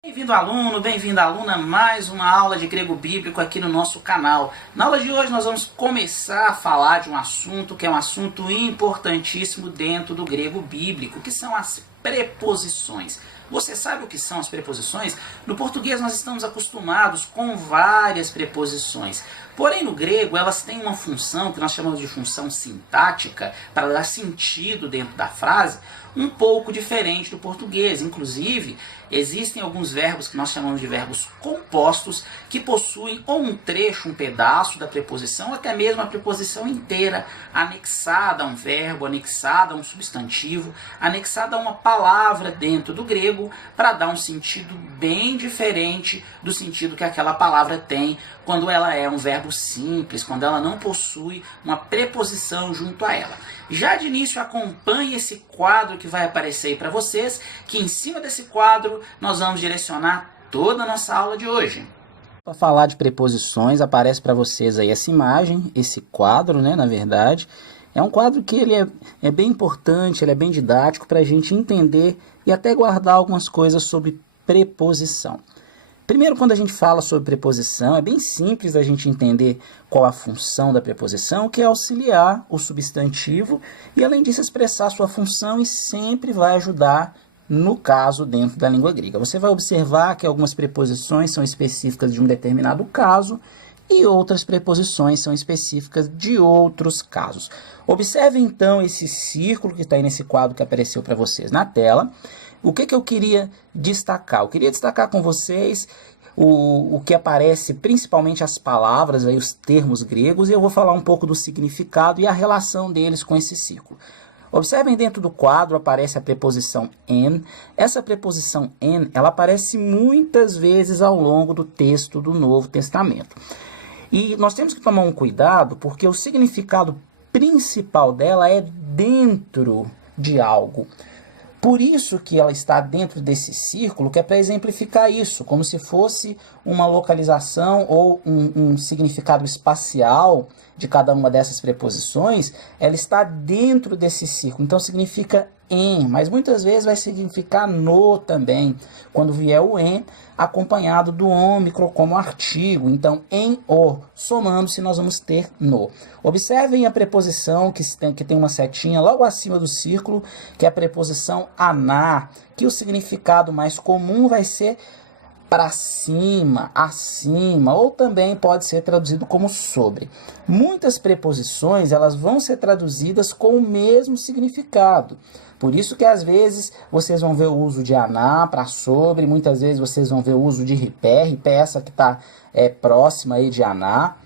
Bem-vindo aluno, bem-vinda aluna a mais uma aula de grego bíblico aqui no nosso canal. Na aula de hoje nós vamos começar a falar de um assunto que é um assunto importantíssimo dentro do grego bíblico, que são as preposições. Você sabe o que são as preposições? No português nós estamos acostumados com várias preposições. Porém, no grego, elas têm uma função que nós chamamos de função sintática, para dar sentido dentro da frase, um pouco diferente do português. Inclusive, existem alguns verbos que nós chamamos de verbos compostos, que possuem ou um trecho, um pedaço da preposição, ou até mesmo a preposição inteira, anexada a um verbo, anexada a um substantivo, anexada a uma palavra dentro do grego, para dar um sentido bem diferente do sentido que aquela palavra tem quando ela é um verbo simples, quando ela não possui uma preposição junto a ela. Já de início, acompanhe esse quadro que vai aparecer aí para vocês, que em cima desse quadro nós vamos direcionar toda a nossa aula de hoje. Para falar de preposições, aparece para vocês aí essa imagem, esse quadro, né, na verdade. É um quadro que ele é bem importante, ele é bem didático para a gente entender e até guardar algumas coisas sobre preposição. Primeiro, quando a gente fala sobre preposição, é bem simples a gente entender qual a função da preposição, que é auxiliar o substantivo e, além disso, expressar sua função e sempre vai ajudar no caso dentro da língua grega. Você vai observar que algumas preposições são específicas de um determinado caso e outras preposições são específicas de outros casos. Observe, então, esse círculo que está aí nesse quadro que apareceu para vocês na tela. O que eu queria destacar? Eu queria destacar com vocês o que aparece, principalmente as palavras, aí, os termos gregos, e eu vou falar um pouco do significado e a relação deles com esse círculo. Observem, dentro do quadro aparece a preposição en. Essa preposição en, ela aparece muitas vezes ao longo do texto do Novo Testamento. E nós temos que tomar um cuidado, porque o significado principal dela é dentro de algo. Por isso que ela está dentro desse círculo, que é para exemplificar isso, como se fosse uma localização ou um significado espacial de cada uma dessas preposições, ela está dentro desse círculo. Então significa em, mas muitas vezes vai significar no também, quando vier o em acompanhado do ômicron como artigo. Então, em o, somando-se, nós vamos ter no. Observem a preposição que tem uma setinha logo acima do círculo, que é a preposição aná, que o significado mais comum vai ser para cima, acima, ou também pode ser traduzido como sobre. Muitas preposições, elas vão ser traduzidas com o mesmo significado. Por isso que às vezes vocês vão ver o uso de aná para sobre, muitas vezes vocês vão ver o uso de ripé é essa que está próxima aí de aná.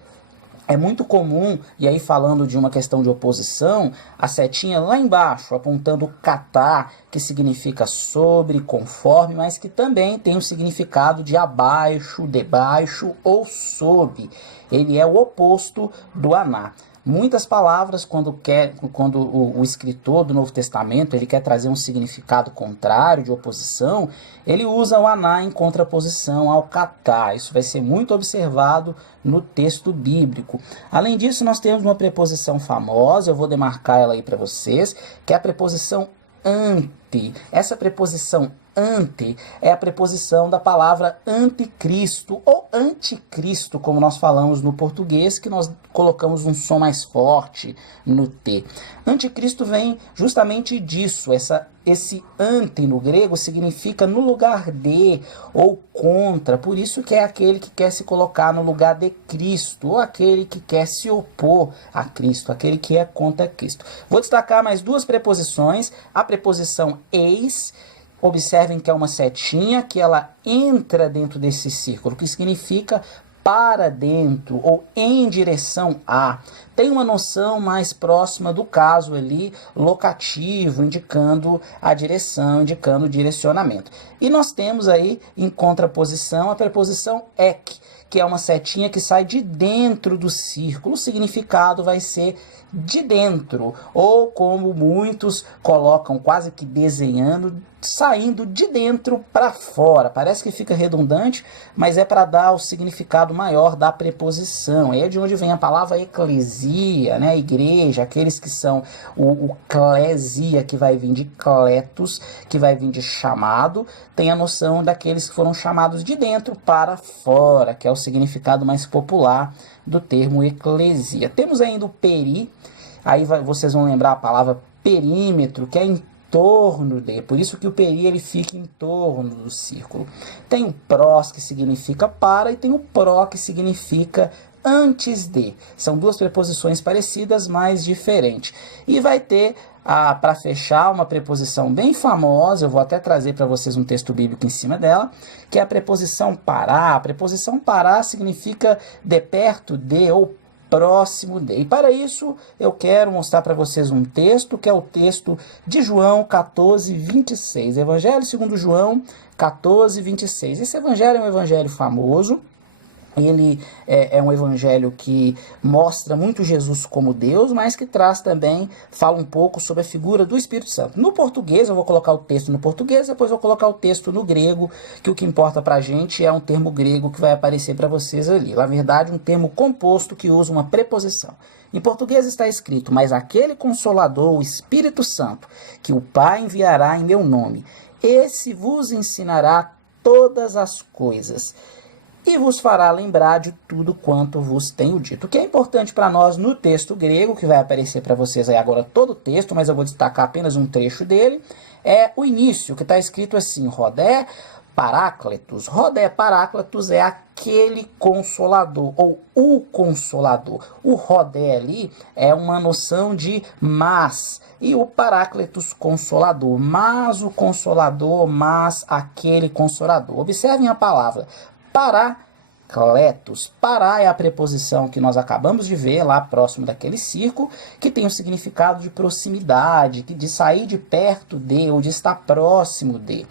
É muito comum, e aí falando de uma questão de oposição, a setinha lá embaixo apontando catá, que significa sobre, conforme, mas que também tem o significado de abaixo, debaixo ou sob. Ele é o oposto do aná. Muitas palavras, quando o escritor do Novo Testamento ele quer trazer um significado contrário, de oposição, ele usa o aná em contraposição ao catá. Isso vai ser muito observado no texto bíblico. Além disso, nós temos uma preposição famosa, eu vou demarcar ela aí para vocês, que é a preposição ante. Essa preposição ante é a preposição da palavra anticristo ou anticristo, como nós falamos no português, que nós colocamos um som mais forte no T. Anticristo vem justamente disso. Esse ante no grego significa no lugar de ou contra, por isso que é aquele que quer se colocar no lugar de Cristo, ou aquele que quer se opor a Cristo, aquele que é contra Cristo. Vou destacar mais duas preposições, a preposição eis. Observem que é uma setinha que ela entra dentro desse círculo, que significa para dentro ou em direção a. Tem uma noção mais próxima do caso ali, locativo, indicando a direção, indicando o direcionamento. E nós temos aí, em contraposição, a preposição ek, que é uma setinha que sai de dentro do círculo. O significado vai ser de dentro, ou como muitos colocam, quase que desenhando, saindo de dentro para fora. Parece que fica redundante, mas é para dar o significado maior da preposição. É de onde vem a palavra eclesia, né? Igreja, aqueles que são o clesia, que vai vir de cletos, que vai vir de chamado, tem a noção daqueles que foram chamados de dentro para fora, que é o significado mais popular do termo eclesia. Temos ainda o peri, aí vocês vão lembrar a palavra perímetro, que é em torno de, por isso que o peri ele fica em torno do círculo. Tem o prós, que significa para, e tem o pró, que significa antes de. São duas preposições parecidas, mas diferentes. E vai ter, para fechar, uma preposição bem famosa, eu vou até trazer para vocês um texto bíblico em cima dela, que é a preposição para. A preposição para significa de perto de ou próximo de. E para isso eu quero mostrar para vocês um texto, que é o texto de João 14, 26. Evangelho segundo João 14, 26. Esse evangelho é um evangelho famoso. Ele é um evangelho que mostra muito Jesus como Deus, mas que traz também, fala um pouco sobre a figura do Espírito Santo. No português, eu vou colocar o texto no português, depois eu vou colocar o texto no grego, que o que importa pra gente é um termo grego que vai aparecer para vocês ali. Na verdade, um termo composto que usa uma preposição. Em português está escrito: mas aquele Consolador, o Espírito Santo, que o Pai enviará em meu nome, esse vos ensinará todas as coisas e vos fará lembrar de tudo quanto vos tenho dito. O que é importante para nós no texto grego, que vai aparecer para vocês aí agora todo o texto, mas eu vou destacar apenas um trecho dele, é o início, que está escrito assim: Rodé Parácletos. Rodé Parácletos é aquele Consolador, ou o Consolador. O Rodé ali é uma noção de mas, e o Parácletos, Consolador. Mas o Consolador, mas aquele Consolador. Observem a palavra Parácletos. Pará é a preposição que nós acabamos de ver lá próximo daquele círculo, que tem o significado de proximidade, de sair de perto de, ou de estar próximo de.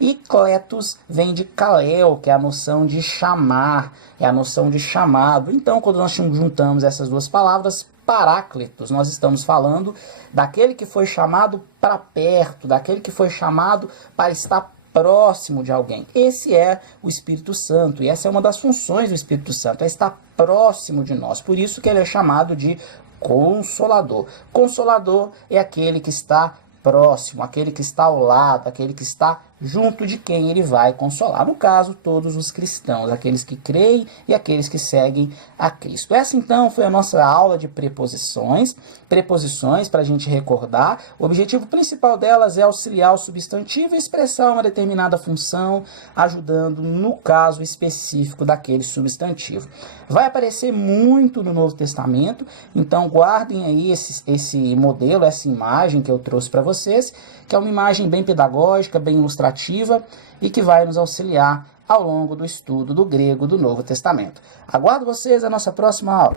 E kletos vem de kalel, que é a noção de chamar, é a noção de chamado. Então, quando nós juntamos essas duas palavras, Parácletos, nós estamos falando daquele que foi chamado para perto, daquele que foi chamado para estar próximo de alguém. Esse é o Espírito Santo, e essa é uma das funções do Espírito Santo, é estar próximo de nós. Por isso que ele é chamado de Consolador. Consolador é aquele que está próximo, aquele que está ao lado, aquele que está junto de quem ele vai consolar. No caso, todos os cristãos, aqueles que creem e aqueles que seguem a Cristo. Essa, então, foi a nossa aula de preposições. Preposições, para a gente recordar. O objetivo principal delas é auxiliar o substantivo e expressar uma determinada função, ajudando no caso específico daquele substantivo. Vai aparecer muito no Novo Testamento, então guardem aí esse modelo, essa imagem que eu trouxe para vocês, que é uma imagem bem pedagógica, bem ilustrativa e que vai nos auxiliar ao longo do estudo do grego do Novo Testamento. Aguardo vocês na nossa próxima aula.